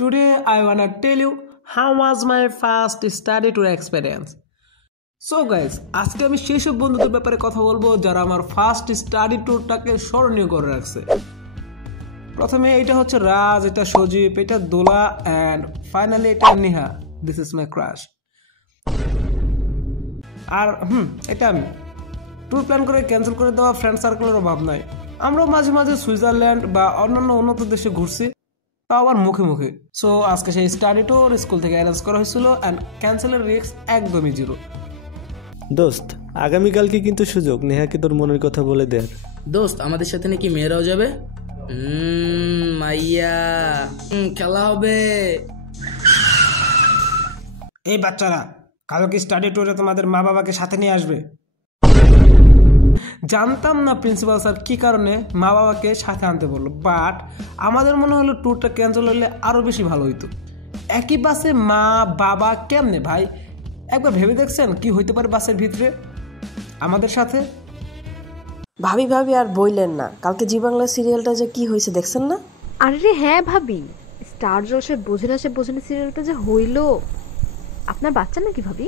Today I wanna tell you how was my first study tour experience. So guys, আজকে আমি সেই সব বন্ধুদের ব্যাপারে কথা বলবো যারা আমার ফার্স্ট স্টাডি ট্যুরটাকে স্মরণীয় করে রাখছে। প্রথমে এটা হচ্ছে রাজ, এটা সজীব, এটা দোলা এন্ড ফাইনালি এটা Niha. This is my crush. আর এটা আমি ট্যুর প্ল্যান করে ক্যান্সেল করে দেওয়া ফ্রেন্ড সার্কেলের অভাব নাই। আমরাও মাঝে মাঝে সুইজারল্যান্ড বা অন্যান্য উন্নত দেশে ঘুরছি, তাও আবার মুখে মুখে। সো আজকে সেই স্টাডি ট্যুর স্কুল থেকে অ্যারেঞ্জ করা হয়েছিল অ্যান্ড ক্যান্সেলের রিস্ক একদমই জিরো। দোস্ত, আগামীকালকে কিন্তু সুযোগ নেহাকে তোর মনের কথা বলে দেয়। দোস্ত, আমাদের সাথে নাকি মেয়েরাও যাবে? মাইয়া খেলা হবে। এই বাচ্চারা, কালকে স্টাডি ট্যুরে তোমাদের মা বাবাকে সাথে নিয়ে আসবে। জানতাম না প্রিন্সিপাল স্যার কি কারণে মা বাবাকে সাথে আনতে বললো, বাট আমাদের মনে হলো ট্যুরটা ক্যান্সেল হলে আরো বেশি ভালো হইতো। একই বাসে মা বাবা কেমনে ভাই? একবার ভেবে দেখছেন কি হইতে পারে বাসের ভিতরে আমাদের সাথে? ভাবি আর বইলেন না, কালকে জি বাংলা সিরিয়ালটা যে কি হয়েছে দেখছেন না? আরে হ্যাঁ ভাবি, স্টার জলসে বোঝেনা সিরিয়ালটা যে হইলো। আপনার বাচ্চা নাকি ভাবি?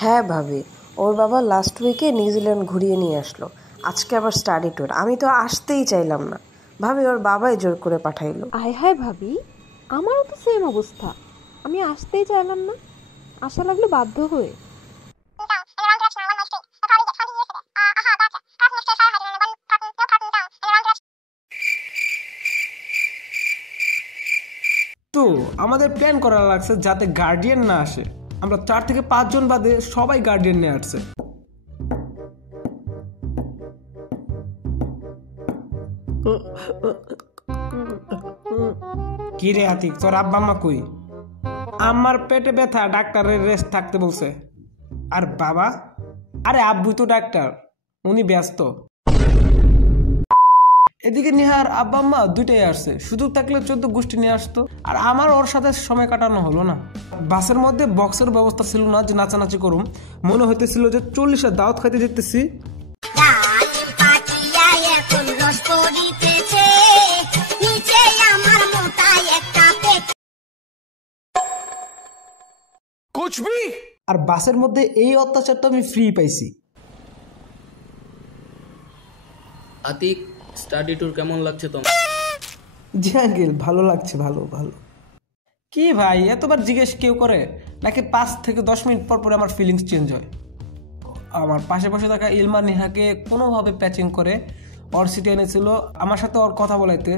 হ্যাঁ ভাবি, ওর বাবা লাস্ট উইকে নিউজিল্যান্ড ঘুরিয়ে নিয়ে আসলো, আজকে আবার স্টাডি ট্যুর। আমি তো আসতেই চাইলাম না, ভাবি ওর বাবাই জোর করে পাঠাইলো। আয় হায় ভাবি, আমারও তো সেম অবস্থা, আমি আসতেই চাইলাম না, আসা লাগলো বাধ্য হয়ে। তো আমাদের প্ল্যান করা লাগছে যাতে গার্ডিয়ান না আসে। আমরা 4 থেকে 5 জন বাদে সবাই গার্ডিয়ান নিয়ে আসছে। কি রে আতিক, তোর আব্বা আম্মা কই? আমার পেটে ব্যথা, ডাক্তারের রেস্ট থাকতে বলছে। আর বাবা? আরে আব্বু তো ডাক্তার, উনি ব্যস্ত। এদিকে নিহার আব্বা আম্মা দুইটাই আসছে, সুযোগ থাকলে 14 গোষ্ঠী নিয়ে আসতো। আর আমার ওর সাথে সময় কাটানো হলো না। বাসের মধ্যে বক্সের ব্যবস্থা ছিল না যে নাচানাচি করুম, মনে হইতেছিল যে 40-এর দাওয়াত খাইতে যেতেছি। আর বাসের মধ্যে এই অত্যাচারটা আমি ফ্রি পাইছি। আতিক, স্টাডি ট্যুর কেমন লাগছে তোমার? জি আঙ্কেল, ভালো লাগছে। ভালো। কি ভাই, এতবার জিজ্ঞেস কেউ করে নাকি? 5 থেকে 10 মিনিট পর পরে আমার ফিলিংস চেঞ্জ হয়। আমার পাশে বসে থাকা ইলমা নিহাকে কোনোভাবে প্যাচিং করে ওর সিটে এনেছিল আমার সাথে ওর কথা বলাইতে।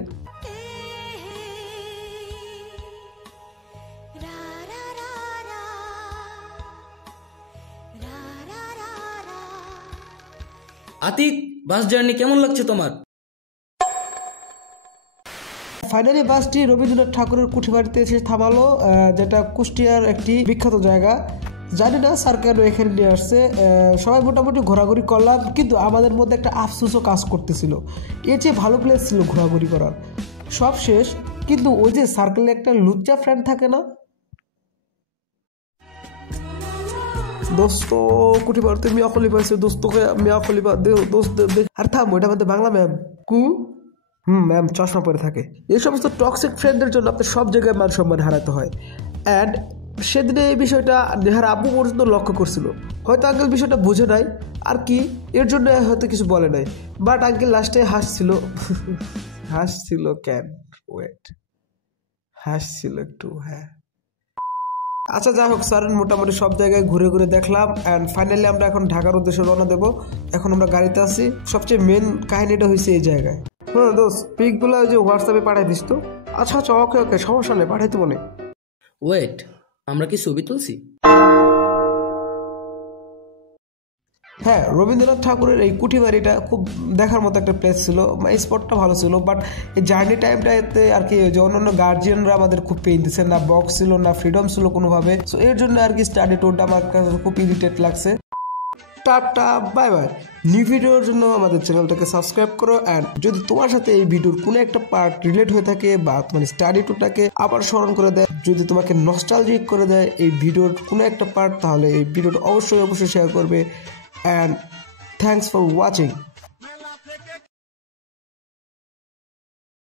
আতিক, বাস জার্নি কেমন লাগছে তোমার? ফাইনালি বাসটি রবীন্দ্রনাথ ঠাকুরের কুঠিবাড়িতে এসে থামালো, যেটা কুষ্টিয়ার একটি বিখ্যাত জায়গা। জানি না স্যার কেন এখানে নিয়ে আসছে। সবাই মোটামুটি ঘোরাঘুরি করলাম, কিন্তু আমাদের মধ্যে একটা আফসোসও কাজ করতেছিল। এর চেয়ে ভালো প্লেস ছিল ঘোরাঘুরি করার। সব শেষ, কিন্তু ওই যে সার্কেলে একটা লুচ্চা ফ্রেন্ড থাকে না, দোস্ত কুঠিবাড়িতে মিয়া খলিফা আছে, দোস্তকে মিয়া খলিফা দে দোস্ত দে। আর থাম, ওইটা আমাদের বাংলা ম্যাম ম্যাম চশমা পরে থাকে। এই সমস্ত টক্সিক ফ্রেন্ডের জন্য আপনার সব জায়গায় মান সম্মান হারাতে হয়। অ্যান্ড সেদিনে এই বিষয়টা নেহার আব্বু পর্যন্ত লক্ষ্য করছিল। হয়তো আঙ্কেল বিষয়টা বুঝে নাই আর কি, এর জন্য হয়তো কিছু বলে নাই, বাট আঙ্কেল লাস্টে হাসছিল কেন ওয়েট হাসছিল একটু। হ্যাঁ আচ্ছা, যাই হোক, স্যার মোটামুটি সব জায়গায় ঘুরে দেখলাম অ্যান্ড ফাইনালি আমরা এখন ঢাকার উদ্দেশ্যে রওনা দেবো। এখন আমরা গাড়িতে আছি। সবচেয়ে মেন কাহিনীটা হয়েছে এই জায়গায়। দোস্ত, পিকগুলো ওই যে হোয়াটসঅ্যাপে পাঠাই দিস তো। আচ্ছা ওকে সমস্যা নেই, পাঠাইতে মনে। ওয়েট, আমরা কি ছবি তুলছি? হ্যাঁ, রবীন্দ্রনাথ ঠাকুরের এই কুঠিবাড়িটা খুব দেখার মতো একটা প্লেস ছিল, স্পটটা ভালো ছিল। বাট এই জার্নি টাইমটাতে আর কি যে অন্যান্য গার্জিয়ানরা আমাদের খুব পেইন দিচ্ছে, না বক্স ছিল না ফ্রিডম ছিল কোনোভাবে। সো এর জন্য আর কি স্টাডি ট্যুরটা আমার কাছে খুব ইরিটেট লাগছে। Tata, by. নিউ ভিডিওর জন্য আমাদের চ্যানেলটাকে সাবস্ক্রাইব করো। অ্যান্ড যদি তোমার সাথে এই ভিডিওর কোনো একটা পার্ট রিলেট হয়ে থাকে বা তোমার স্টাডি ট্যুরটাকে আবার স্মরণ করে দেয়, যদি তোমাকে নস্টালজিক করে দেয় এই ভিডিওর কোনো একটা পার্ট, তাহলে এই ভিডিওটা অবশ্যই শেয়ার করবে। And thanks for watching.